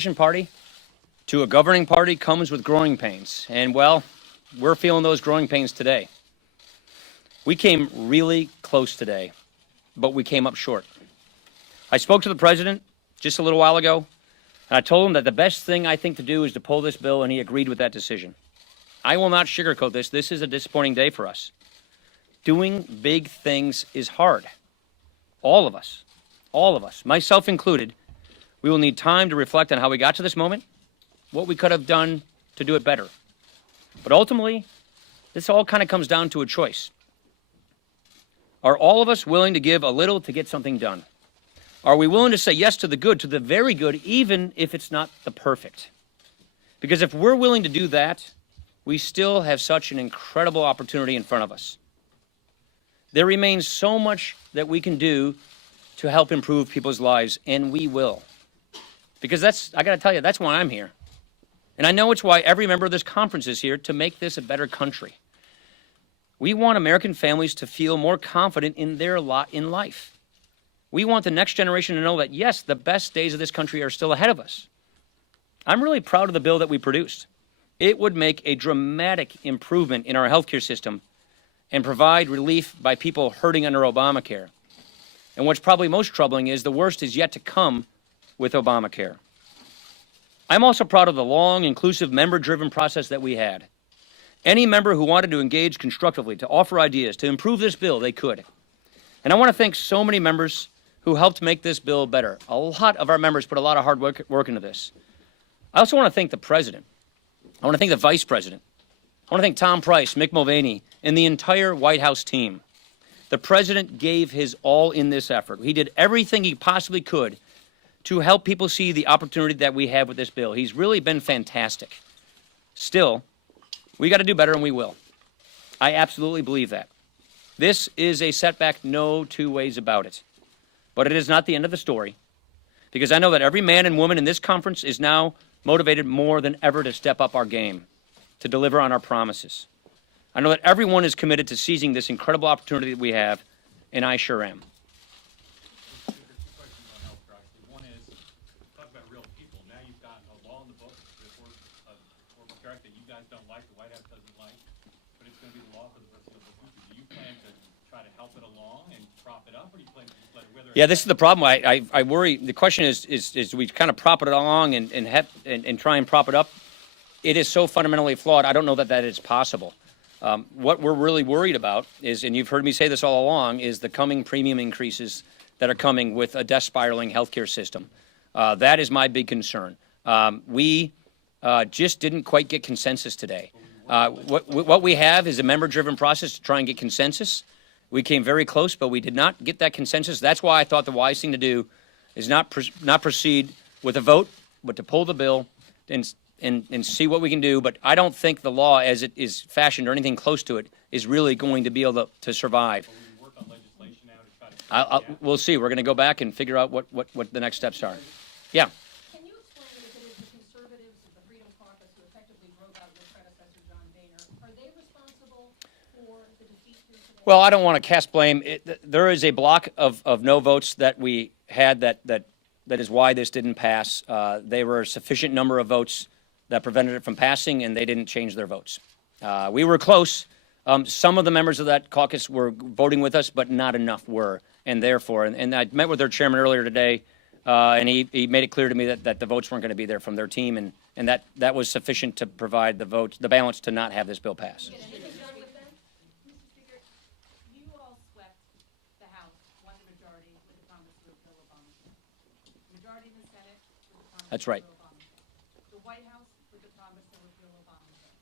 party to a governing party comes with growing pains. And well, we're feeling those growing pains today. We came really close today, but we came up short. I spoke to the president just a little while ago, and I told him that the best thing I think to do is to pull this bill, and he agreed with that decision. I will not sugarcoat this. This is a disappointing day for us. Doing big things is hard. All of us, myself included, we will need time to reflect on how we got to this moment, what we could have done to do it better. But ultimately, this all kind of comes down to a choice. Are all of us willing to give a little to get something done? Are we willing to say yes to the good, to the very good, even if it's not the perfect? Because if we're willing to do that, we still have such an incredible opportunity in front of us. There remains so much that we can do to help improve people's lives, and we will. Because I got to tell you, that's why I'm here. And I know it's why every member of this conference is here, to make this a better country. We want American families to feel more confident in their lot in life. We want the next generation to know that, yes, the best days of this country are still ahead of us. I'm really proud of the bill that we produced. It would make a dramatic improvement in our healthcare system and provide relief by people hurting under Obamacare. And what's probably most troubling is the worst is yet to come with Obamacare. I'm also proud of the long, inclusive, member-driven process that we had. Any member who wanted to engage constructively, to offer ideas, to improve this bill, they could. And I want to thank so many members who helped make this bill better. A lot of our members put a lot of hard work into this. I also want to thank the president. I want to thank the vice president. I want to thank Tom Price, Mick Mulvaney, and the entire White House team. The president gave his all in this effort. He did everything he possibly could to help people see the opportunity that we have with this bill. He's really been fantastic. Still, we got to do better, and we will. I absolutely believe that. This is a setback, no two ways about it. But it is not the end of the story, because I know that every man and woman in this conference is now motivated more than ever to step up our game, to deliver on our promises. I know that everyone is committed to seizing this incredible opportunity that we have, and I sure am. Don't like, the White House doesn't like, but it's going to be the law for the foreseeable future. Do you plan to try to help it along and prop it up, or do you plan to just let it wither? Yeah, this is the problem. I worry. The question is do we kind of prop it along and try and prop it up? It is so fundamentally flawed. I don't know that that is possible. What we're really worried about is, and you've heard me say this all along, is the coming premium increases that are coming with a death spiraling healthcare system. That is my big concern. We just didn't quite get consensus today. What we have is a member-driven process to try and get consensus. We came very close, but we did not get that consensus. That's why I thought the wise thing to do is not proceed with a vote, but to pull the bill and see what we can do. But I don't think the law, as it is fashioned or anything close to it, is really going to be able to survive. Will we work on legislation now to try to we'll see. We're going to go back and figure out what the next steps are. Yeah. Well, I don't want to cast blame. There is a block of no votes that we had that is why this didn't pass. There were a sufficient number of votes that prevented it from passing, and they didn't change their votes. We were close. Some of the members of that caucus were voting with us, but not enough were, and therefore, and I met with their chairman earlier today, and he made it clear to me that the votes weren't going to be there from their team, and that was sufficient to provide the balance to not have this bill pass. That's right. The White House with the promise to repeal Obamacare.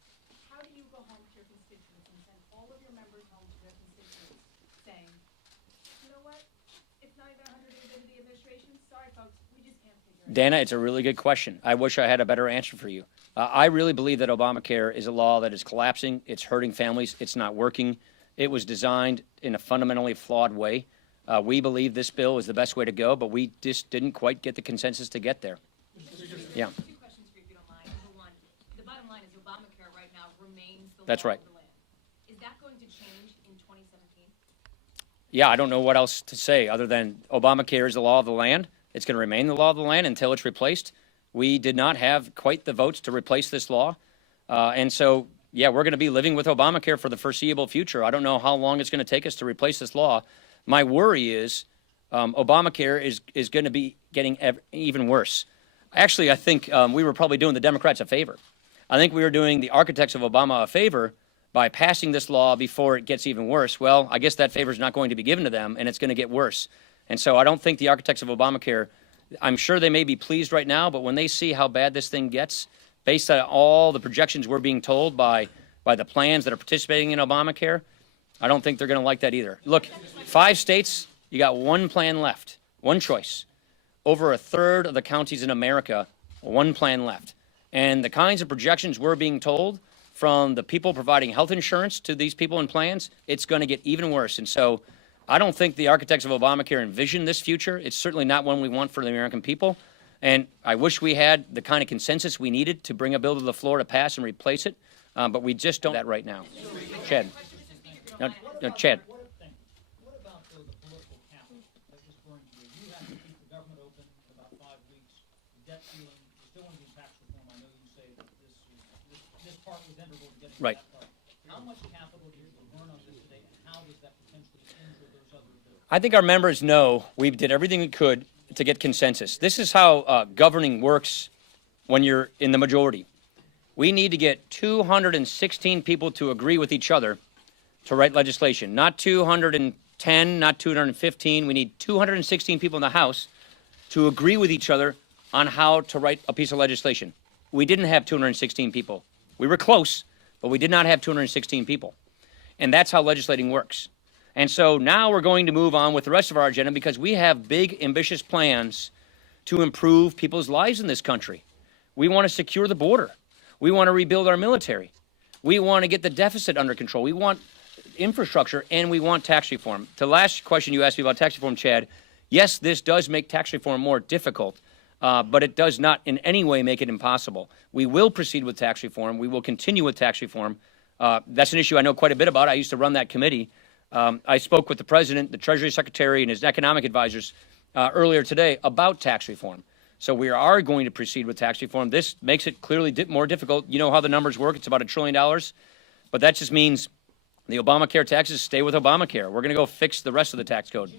How do you go home to your constituents and send all of your members home to their constituents saying, you know what, it's not even 100 days into the administration. Sorry, folks, we just can't figure it out. Dana, it's a really good question. I wish I had a better answer for you. I really believe that Obamacare is a law that is collapsing. It's hurting families. It's not working. It was designed in a fundamentally flawed way. We believe this bill is the best way to go, but we just didn't quite get the consensus to get there. Yeah. Two questions for you, if you don't mind. Number one, the bottom line is Obamacare right now remains the That's law right. of the land. Is that going to change in 2017? Yeah, I don't know what else to say other than Obamacare is the law of the land. It's going to remain the law of the land until it's replaced We did not have quite the votes to replace this law. And so, yeah, we're going to be living with Obamacare for the foreseeable future. I don't know how long it's going to take us to replace this law. My worry is Obamacare is going to be getting even worse. Actually, I think we were probably doing the Democrats a favor. I think we were doing the architects of Obama a favor by passing this law before it gets even worse. Well, I guess that favor is not going to be given to them, and it's going to get worse. And so I don't think the architects of Obamacare, I'm sure they may be pleased right now, but when they see how bad this thing gets, based on all the projections we're being told by the plans that are participating in Obamacare, I don't think they're going to like that either. Look, 5 states, you got one plan left, one choice. Over a third of the counties in America, one plan left. And the kinds of projections we're being told from the people providing health insurance to these people in plans, it's going to get even worse. And so I don't think the architects of Obamacare envision this future. It's certainly not one we want for the American people. And I wish we had the kind of consensus we needed to bring a bill to the floor to pass and replace it, but we just don't have that right now. Chad. No, Chad. What about the political capital that was burned here? You have to keep the government open for about 5 weeks. The debt ceiling, you still want to do tax reform. I know you say that this part was integral to getting Right. that part. How much capital do you burn on this today, and how does that potentially injure those other bills? I think our members know we did everything we could to get consensus. This is how governing works when you're in the majority. We need to get 216 people to agree with each other to write legislation. Not 210, not 215. We need 216 people in the House to agree with each other on how to write a piece of legislation. We didn't have 216 people. We were close, but we did not have 216 people. And that's how legislating works. And so now we're going to move on with the rest of our agenda because we have big, ambitious plans to improve people's lives in this country. We want to secure the border. We want to rebuild our military. We want to get the deficit under control. We want infrastructure, and we want tax reform. The last question you asked me about tax reform, Chad, yes, this does make tax reform more difficult, but it does not in any way make it impossible. We will proceed with tax reform. We will continue with tax reform. That's an issue I know quite a bit about. I used to run that committee. I spoke with the president, the Treasury Secretary, and his economic advisors earlier today about tax reform. So we are going to proceed with tax reform. This makes it clearly more difficult. You know how the numbers work. It's about $1 trillion. But that just means the Obamacare taxes stay with Obamacare. We're going to go fix the rest of the tax code.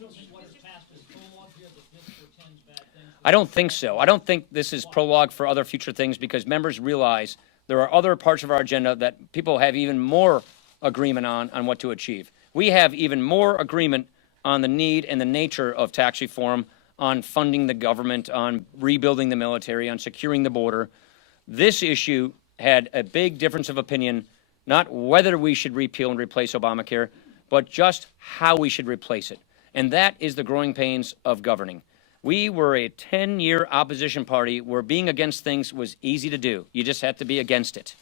I don't think so. I don't think this is prologue for other future things because members realize there are other parts of our agenda that people have even more agreement on what to achieve. We have even more agreement on the need and the nature of tax reform, on funding the government, on rebuilding the military, on securing the border. This issue had a big difference of opinion, not whether we should repeal and replace Obamacare, but just how we should replace it. And that is the growing pains of governing. We were a 10-year opposition party where being against things was easy to do. You just had to be against it.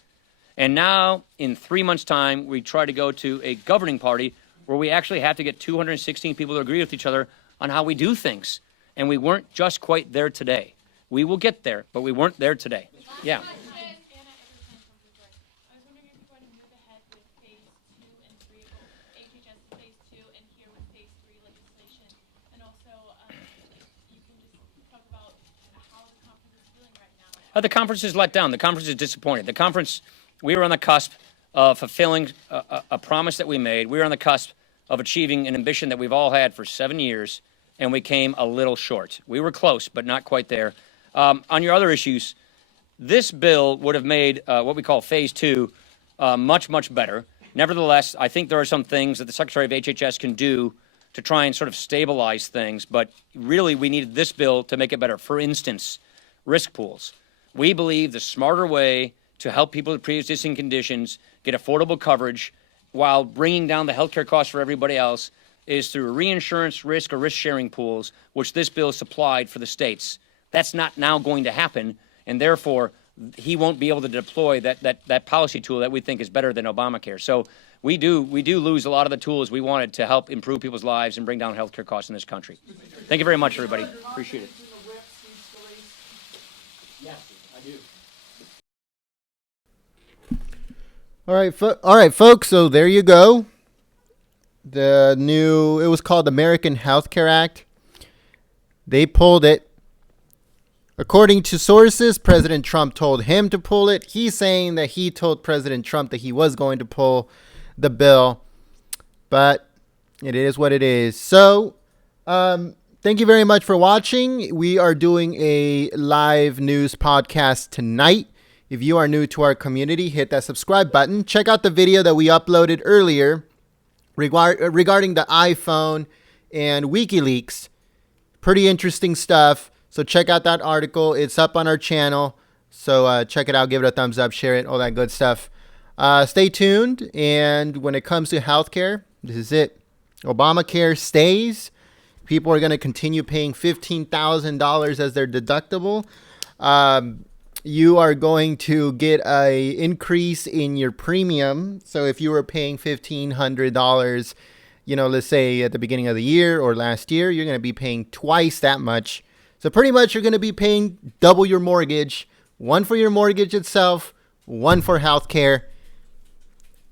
And now, in 3 months' time, we try to go to a governing party where we actually have to get 216 people to agree with each other on how we do things. And we weren't just quite there today. We will get there, but we weren't there today. Yeah. The conference is let down. The conference is disappointed. The conference, we were on the cusp of fulfilling a promise that we made. We were on the cusp of achieving an ambition that we've all had for 7 years, and we came a little short. We were close, but not quite there. On your other issues, this bill would have made what we call phase 2 much, much better. Nevertheless, I think there are some things that the Secretary of HHS can do to try and sort of stabilize things, but really we needed this bill to make it better. For instance, risk pools. We believe the smarter way to help people with pre-existing conditions get affordable coverage while bringing down the healthcare costs for everybody else is through reinsurance risk or risk-sharing pools, which this bill supplied for the states. That's not now going to happen, and therefore he won't be able to deploy that policy tool that we think is better than Obamacare. So we do lose a lot of the tools we wanted to help improve people's lives and bring down healthcare costs in this country. Thank you very much, everybody. Appreciate it. Yes, I do. All right, folks. So there you go. It was called American Health Care Act. They pulled it According to sources, President Trump told him to pull it. He's saying that he told President Trump that he was going to pull the bill. But it is what it is. So, thank you very much for watching. We are doing a live news podcast tonight. If you are new to our community, hit that subscribe button. Check out the video that we uploaded earlier regarding the iPhone and WikiLeaks. Pretty interesting stuff. So check out that article. It's up on our channel. So check it out. Give it a thumbs up. Share it. All that good stuff. Stay tuned. And when it comes to healthcare, this is it. Obamacare stays. People are going to continue paying $15,000 as their deductible. You are going to get a increase in your premium. So if you were paying $1,500, let's say at the beginning of the year or last year, you're going to be paying twice that much. So pretty much you're going to be paying double your mortgage, one for your mortgage itself, one for healthcare.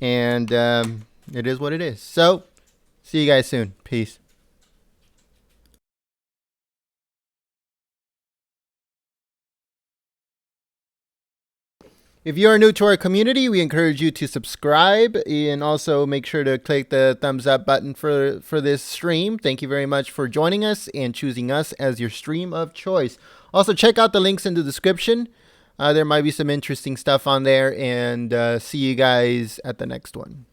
And it is what it is. So see you guys soon. Peace. If you are new to our community, we encourage you to subscribe and also make sure to click the thumbs up button for this stream. Thank you very much for joining us and choosing us as your stream of choice. Also, check out the links in the description. There might be some interesting stuff on there, and see you guys at the next one.